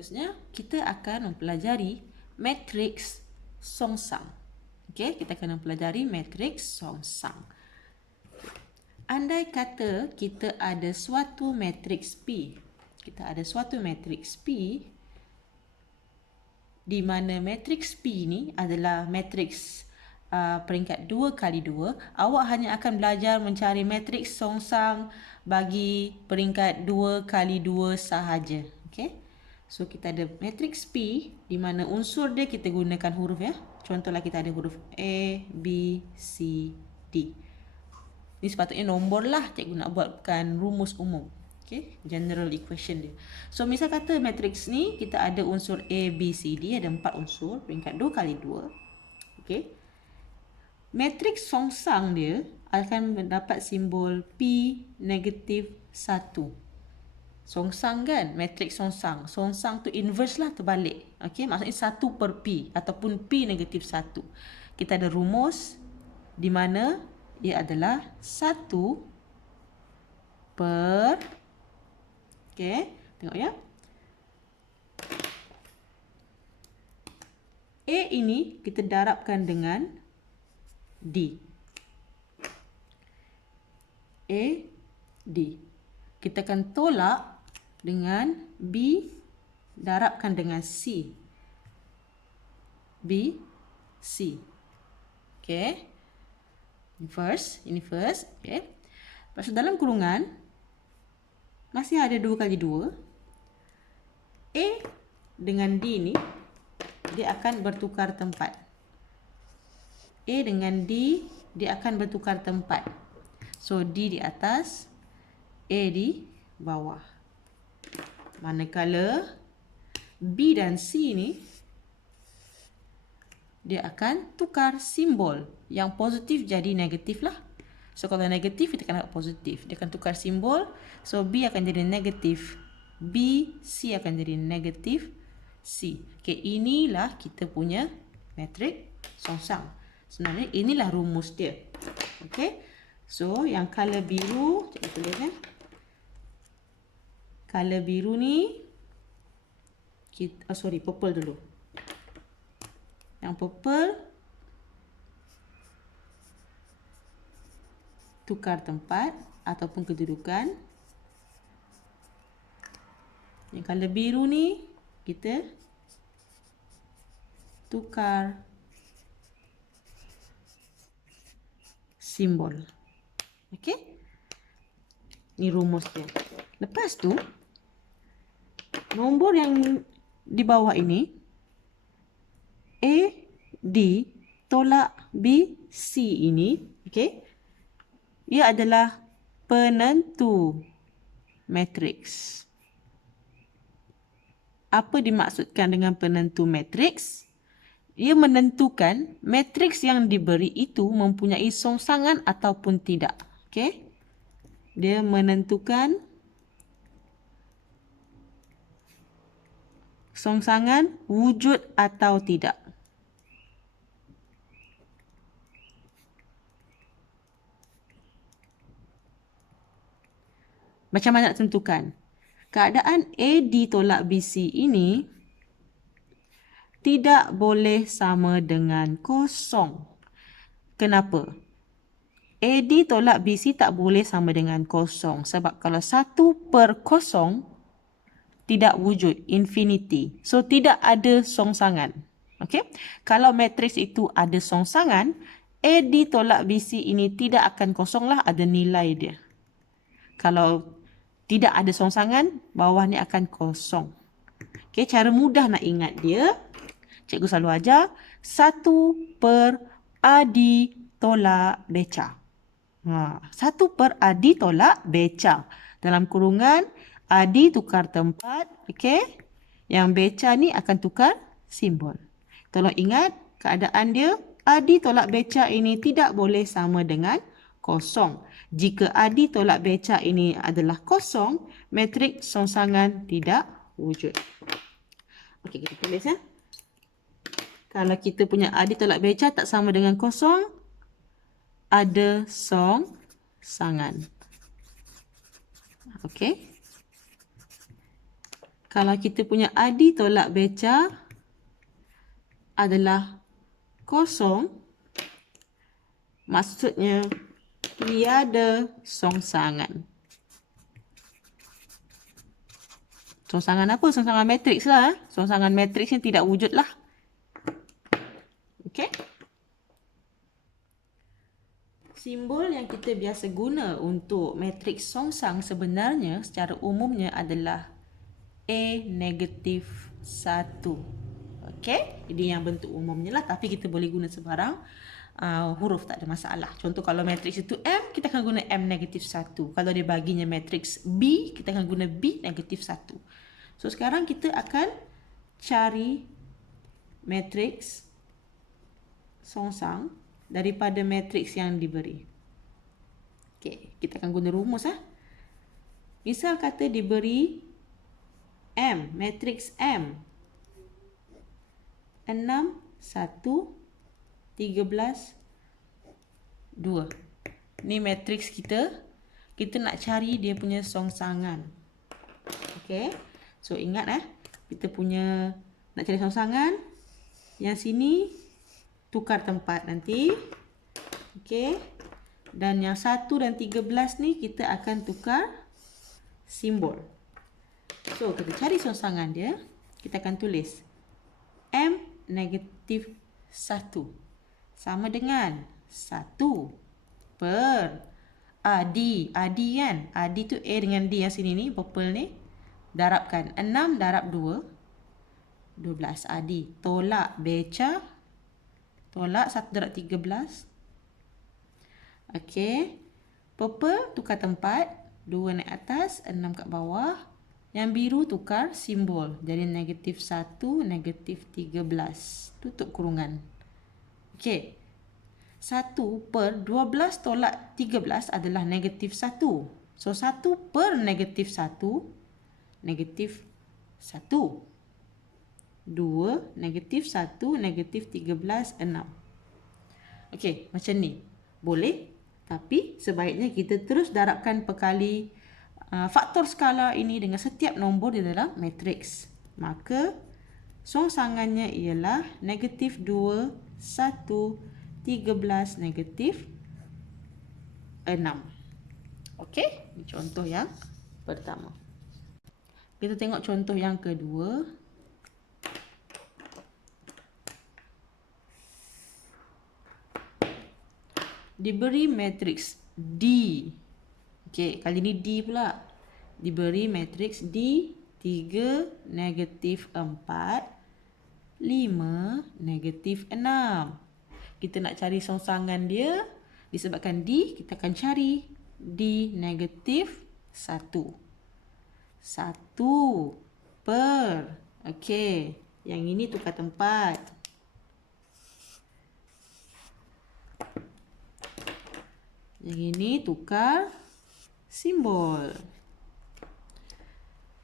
Seterusnya, kita akan mempelajari matriks songsang. Okey, kita akan mempelajari matriks songsang. Andai kata kita ada suatu matriks P. Kita ada suatu matriks P di mana matriks P ni adalah matriks peringkat 2 kali 2. Awak hanya akan belajar mencari matriks songsang bagi peringkat 2 kali 2 sahaja. Okey. So kita ada matriks P di mana unsur dia kita gunakan huruf ya. Contohlah kita ada huruf A, B, C, D. Ini sepatutnya nombor lah, cikgu nak buat bukan rumus umum. Okay, general equation dia. So misal kata matriks ni kita ada unsur A, B, C, D, ada 4 unsur peringkat 2 kali 2. Okay. Matriks songsang dia akan mendapat simbol P negatif 1. Songsang kan, matriks songsang. Songsang tu inverse lah, terbalik. Okay, maksudnya 1 per P ataupun P negatif 1. Kita ada rumus di mana ia adalah 1 per, okay, tengok ya. A ini kita darabkan dengan D. A, D. Kita akan tolak dengan B darabkan dengan C. B, C. Okay. Ini first. Okay. Lepas tu dalam kurungan, masih ada 2 kali 2. A dengan D ni, dia akan bertukar tempat. A dengan D, dia akan bertukar tempat. So, D di atas, A di bawah. Manakala B dan C ni, dia akan tukar simbol. Yang positif jadi negatif lah. So, kalau negatif, kita akan dapat positif. Dia akan tukar simbol. So, B akan jadi negatif B, C akan jadi negatif C. Okay, inilah kita punya matrik songsang. Sebenarnya, inilah rumus dia. Okay. So, yang color biru, cikgu tulis ya. Color biru ni, purple dulu. Yang purple, tukar tempat ataupun kedudukan. Yang color biru ni, kita tukar simbol. Okey? Ini rumus dia. Lepas tu, nombor yang di bawah ini, A, D tolak B, C ini, okey, ia adalah penentu matriks. Apa dimaksudkan dengan penentu matriks? Ia menentukan matriks yang diberi itu mempunyai songsangan ataupun tidak. Okey? Dia menentukan songsangan wujud atau tidak. Macam mana nak tentukan? Keadaan AD tolak BC ini tidak boleh sama dengan kosong. Kenapa? AD tolak BC tak boleh sama dengan kosong. Sebab kalau 1 per kosong, tidak wujud, infinity. So, tidak ada songsangan. Okay? Kalau matriks itu ada songsangan, AD tolak BC ini tidak akan kosong lah, ada nilai dia. Kalau tidak ada songsangan, bawah ni akan kosong. Okay, cara mudah nak ingat dia, cikgu selalu ajar 1 per AD tolak beca. 1 per AD tolak beca. Dalam kurungan, AD tukar tempat, okay? Yang beca ni akan tukar simbol. Tolong ingat keadaan dia, AD tolak beca ini tidak boleh sama dengan kosong. Jika AD tolak beca ini adalah kosong, matriks songsangan tidak wujud. Okey, kita tulis ya. Kalau kita punya AD tolak beca tak sama dengan kosong, ada songsangan. Okey. Kalau kita punya adi tolak beca adalah kosong, maksudnya tiada songsangan. Songsangan apa? Songsangan matriks lah. Songsangan matriks ni tidak wujud lah. Okey. Simbol yang kita biasa guna untuk matriks songsang sebenarnya secara umumnya adalah A negatif 1. Okey, jadi yang bentuk umumnya lah, tapi kita boleh guna sebarang huruf, tak ada masalah. Contoh kalau matriks itu M, kita akan guna M negatif 1. Kalau dia baginya matriks B, kita akan guna B negatif 1. So sekarang kita akan cari matriks songsang daripada matriks yang diberi. Okey, kita akan guna rumus . Misal kata diberi M, matriks M 6, 1, 13, 2. Ni matriks kita. Kita nak cari dia punya songsangan. Okey. So ingat kita punya nak cari songsangan. Yang sini tukar tempat nanti. Okey. Dan yang 1 dan 13 ni kita akan tukar simbol. So kita cari songsangan dia. Kita akan tulis M negatif 1 sama dengan 1 per Adi. Adi kan? Adi tu A dengan D yang sini ni, purple ni. Darabkan 6 darab 2, 12 Adi. Tolak beca. Tolak 1 darab 13. Okey. Purple tukar tempat. 2 naik atas, 6 kat bawah. Yang biru tukar simbol. Jadi negatif 1, negatif 13. Tutup kurungan. Okey. 1 per 12 tolak 13 adalah negatif 1. So 1 per negatif 1, negatif 1. 2, negatif 1, negatif 13, 6. Okey, macam ni. Boleh. Tapi sebaiknya kita terus darabkan perkali faktor skala ini dengan setiap nombor di dalam matriks. Maka songsangannya ialah negatif 2, 1, 13, negatif 6. Okey, ini contoh yang pertama. Kita tengok contoh yang kedua. Diberi matriks D. Okey, kali ni D pula. Diberi matriks D 3, negatif 4, 5, negatif 6. Kita nak cari songsangan dia. Disebabkan D, kita akan cari D negatif 1. 1 per. Okey, yang ini tukar tempat. Yang ini tukar simbol.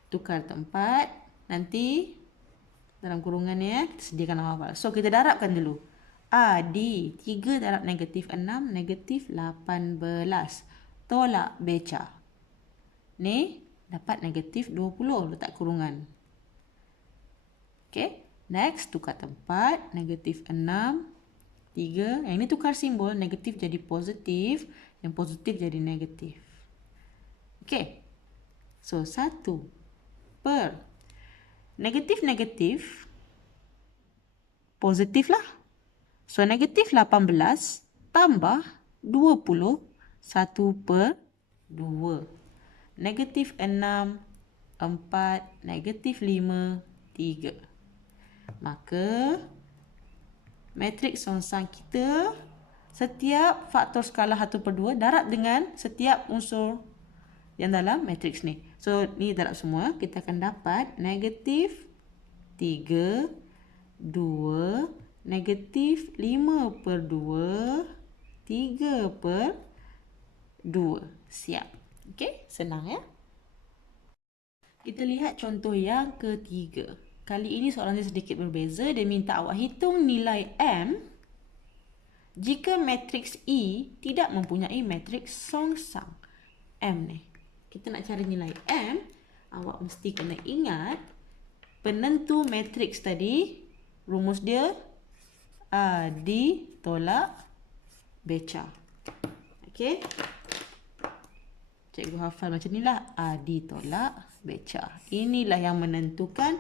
Tukar tempat. Nanti dalam kurungan ni kita sediakan hafal. So kita darabkan dulu. Adi 3 darab negatif 6, negatif 18. Tolak beca. Ni dapat negatif 20. Letak kurungan. Okey. Next tukar tempat. Negatif 6, 3. Yang ini tukar simbol. Negatif jadi positif. Yang positif jadi negatif. Okey. So 1 per negatif positif lah. So negatif 18 tambah 20, 1 per 2. Negatif 6, 4, negatif 5, 3. Maka matriks songsang kita, setiap faktor skala 1 per 2 darab dengan setiap unsur yang dalam matriks ni. So ni darab semua. Kita akan dapat negatif 3, 2, negatif 5 per 2, 3 per 2. Siap. Okey, senang ya. Kita lihat contoh yang ketiga. Kali ini soalan dia sedikit berbeza. Dia minta awak hitung nilai M jika matriks E tidak mempunyai matriks songsang. M ni. Kita nak cari nilai M, awak mesti kena ingat penentu matriks tadi, rumus dia AD tolak BECA. Okey. Cikgu hafal macam inilah, AD tolak BECA. Inilah yang menentukan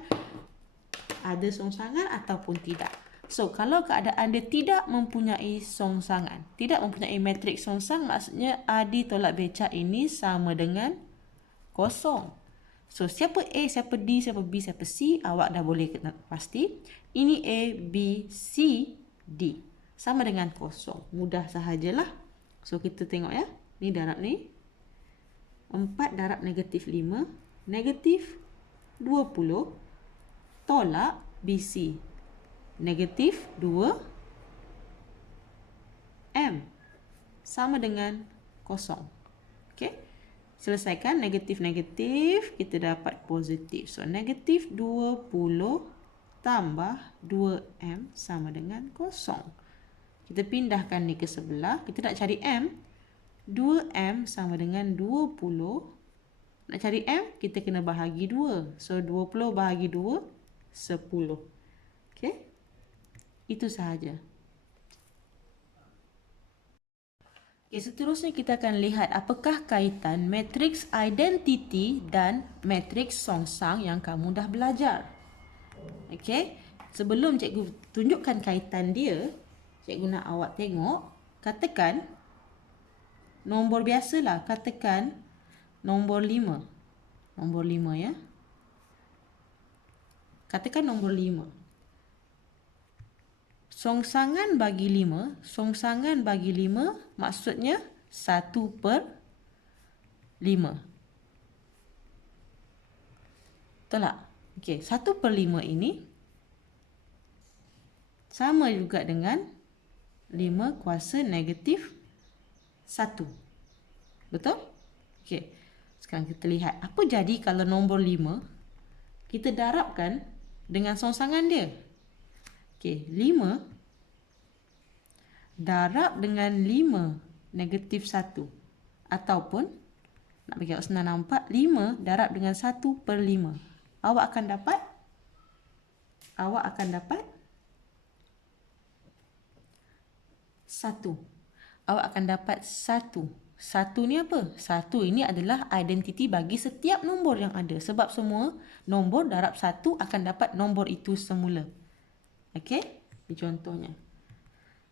ada songsangan ataupun tidak. So, kalau keadaan dia tidak mempunyai songsangan, tidak mempunyai matriks songsang, maksudnya AD tolak BECA ini sama dengan kosong. So, siapa A, siapa D, siapa B, siapa C, awak dah boleh kena pasti. Ini A, B, C, D. Sama dengan kosong. Mudah sahajalah. So, kita tengok ya. Ni darab ni. 4 darab negatif 5. Negatif 20 tolak BC. Negatif 2 M. Sama dengan kosong. Okey. Selesaikan negatif-negatif, kita dapat positif. So, negatif 20 tambah 2M sama dengan kosong. Kita pindahkan ni ke sebelah. Kita nak cari M. 2M sama dengan 20. Nak cari M, kita kena bahagi 2. So, 20 bahagi 2, 10. Okey? Itu sahaja. Okay, seterusnya kita akan lihat apakah kaitan matriks identity dan matriks songsang yang kamu dah belajar. Okey, sebelum cikgu tunjukkan kaitan dia, cikgu nak awak tengok, katakan nombor biasalah, katakan nombor 5. Nombor 5 ya. Katakan nombor 5. Songsangan bagi 5, songsangan bagi 5 maksudnya 1/5. Betul tak? Okey, 1/5 ini sama juga dengan 5 kuasa negatif 1. Betul? Okey. Sekarang kita lihat apa jadi kalau nombor 5 kita darabkan dengan songsangan dia. Okey, 5 darab dengan 5 negatif 1. Ataupun, nak bagi awak senang nampak, 5 darab dengan 1/5. Awak akan dapat 1. Awak akan dapat 1. 1 ni apa? 1 ini adalah identiti bagi setiap nombor yang ada. Sebab semua nombor darab 1 akan dapat nombor itu semula. Okey? Ini contohnya.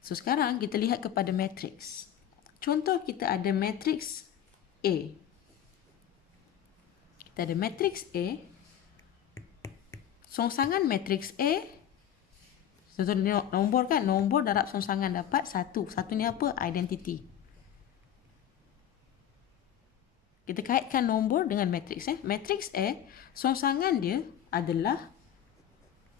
So, sekarang kita lihat kepada matriks. Contoh kita ada matriks A. Kita ada matriks A. Songsangan matriks A. Contoh nombor kan? Nombor darab songsangan dapat 1. 1 ni apa? Identiti. Kita kaitkan nombor dengan matriks. Matriks A, songsangan dia adalah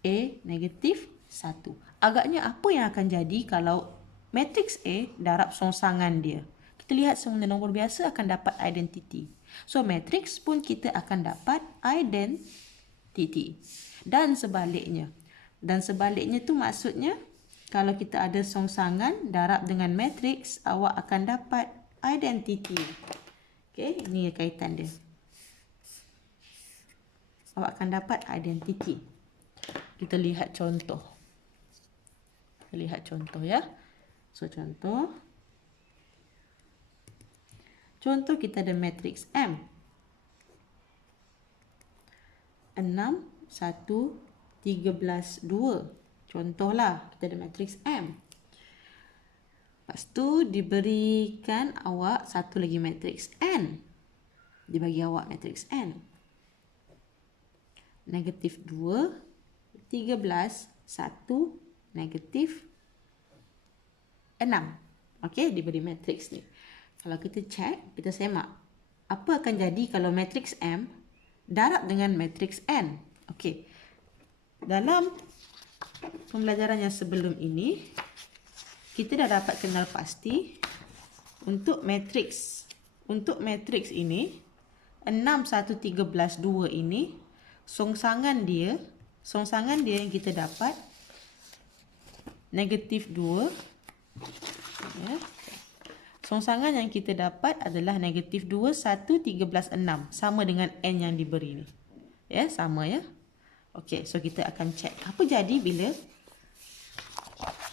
A negatif 1. Agaknya apa yang akan jadi kalau matriks A darab songsangan dia? Kita lihat semua nombor biasa akan dapat identiti. So, matriks pun kita akan dapat identiti. Dan sebaliknya. Dan sebaliknya tu maksudnya kalau kita ada songsangan darab dengan matriks, awak akan dapat identiti. Okey, ini kaitan dia. Awak akan dapat identiti. Kita lihat contoh. Kita lihat contoh ya. So, contoh. Contoh kita ada matriks M. 6, 1, 13, 2. Contohlah, kita ada matriks M. Lepas tu diberikan awak satu lagi matriks N. Dibagi awak matriks N. Negatif 2, 13, 1, negatif 6. Okey, diberi matriks ni. Kalau kita cek, kita semak. Apa akan jadi kalau matriks M darab dengan matriks N? Okey. Dalam pembelajaran yang sebelum ini, kita dah dapat kenal pasti untuk matriks. Untuk matriks ini, 6, 1, 13, 2 ini, songsangan dia yang kita dapat negatif 2. Ya. Songsangan yang kita dapat adalah negatif 2, 1, 13, 6. Sama dengan N yang diberi ni. Ya, sama ya. Okey, so kita akan check apa jadi bila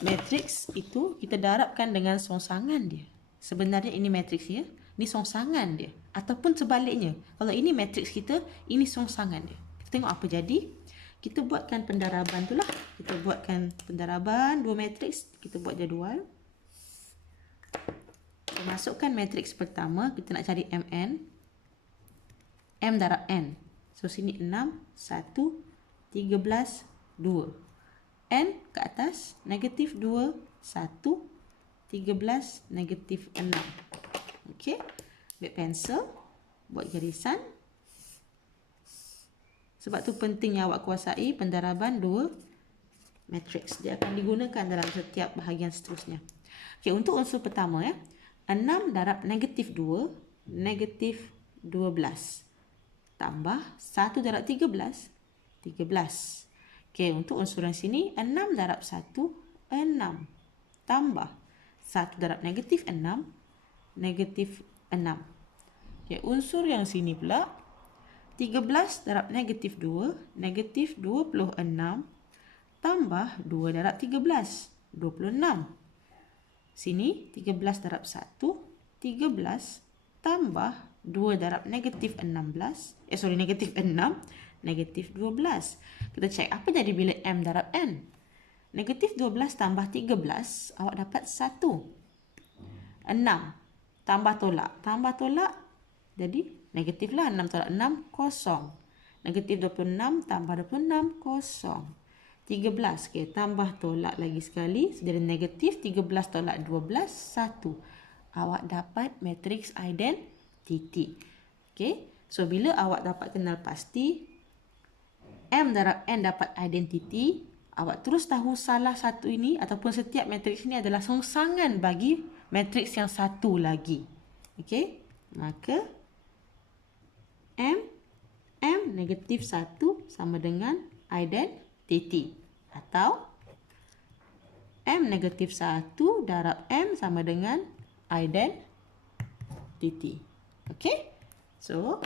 matriks itu kita darabkan dengan songsangan dia. Sebenarnya ini matriks ya, ini songsangan dia. Ataupun sebaliknya, kalau ini matriks kita, ini songsangan dia. Kita tengok apa jadi. Kita buatkan pendaraban tu lah. Kita buatkan pendaraban dua matriks, kita buat jadual. Kita masukkan matriks pertama, kita nak cari Mn. M darab N. So sini 6, 1, 13, 2. N ke atas, negatif 2, 1, 13, negatif 6. Okey, ambil pensel, buat garisan. Sebab tu pentingnya awak kuasai pendaraban dua matriks. Dia akan digunakan dalam setiap bahagian seterusnya. Okey, untuk unsur pertama ya, 6 darab negatif 2, negatif 12. Tambah 1 darab 13, 13. Okey, untuk unsur yang sini, 6 darab 1, 6. Tambah 1 darab negatif 6, negatif 6. Okey, unsur yang sini pula, 13 darab negatif 2, negatif 26. Tambah 2 darab 13, 26. Sini, 13 darab 1, 13. Tambah 2 darab negatif 16. Negatif 6, negatif 12. Kita cek apa jadi bila M darab N. Negatif 12 tambah 13, awak dapat 1. 6. Tambah tolak. Tambah tolak, jadi negatif lah. 6 tolak 6, kosong. Negatif 26 tambah 26, kosong. 13. Okay, tambah tolak lagi sekali. Jadi negatif 13 tolak 12, 1. Awak dapat matriks identiti. Okay. So, bila awak dapat kenal pasti, M darab N dapat identiti, awak terus tahu salah satu ini ataupun setiap matriks ini adalah songsangan bagi matriks yang satu lagi. Okay. Maka, M negatif 1 sama dengan identiti. Atau, M negatif 1 darab M sama dengan identiti. Okay. So,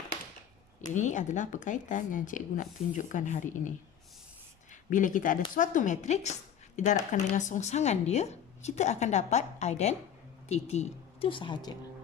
ini adalah perkaitan yang cikgu nak tunjukkan hari ini. Bila kita ada suatu matriks, didarabkan dengan songsangan dia, kita akan dapat identiti. Itu sahaja.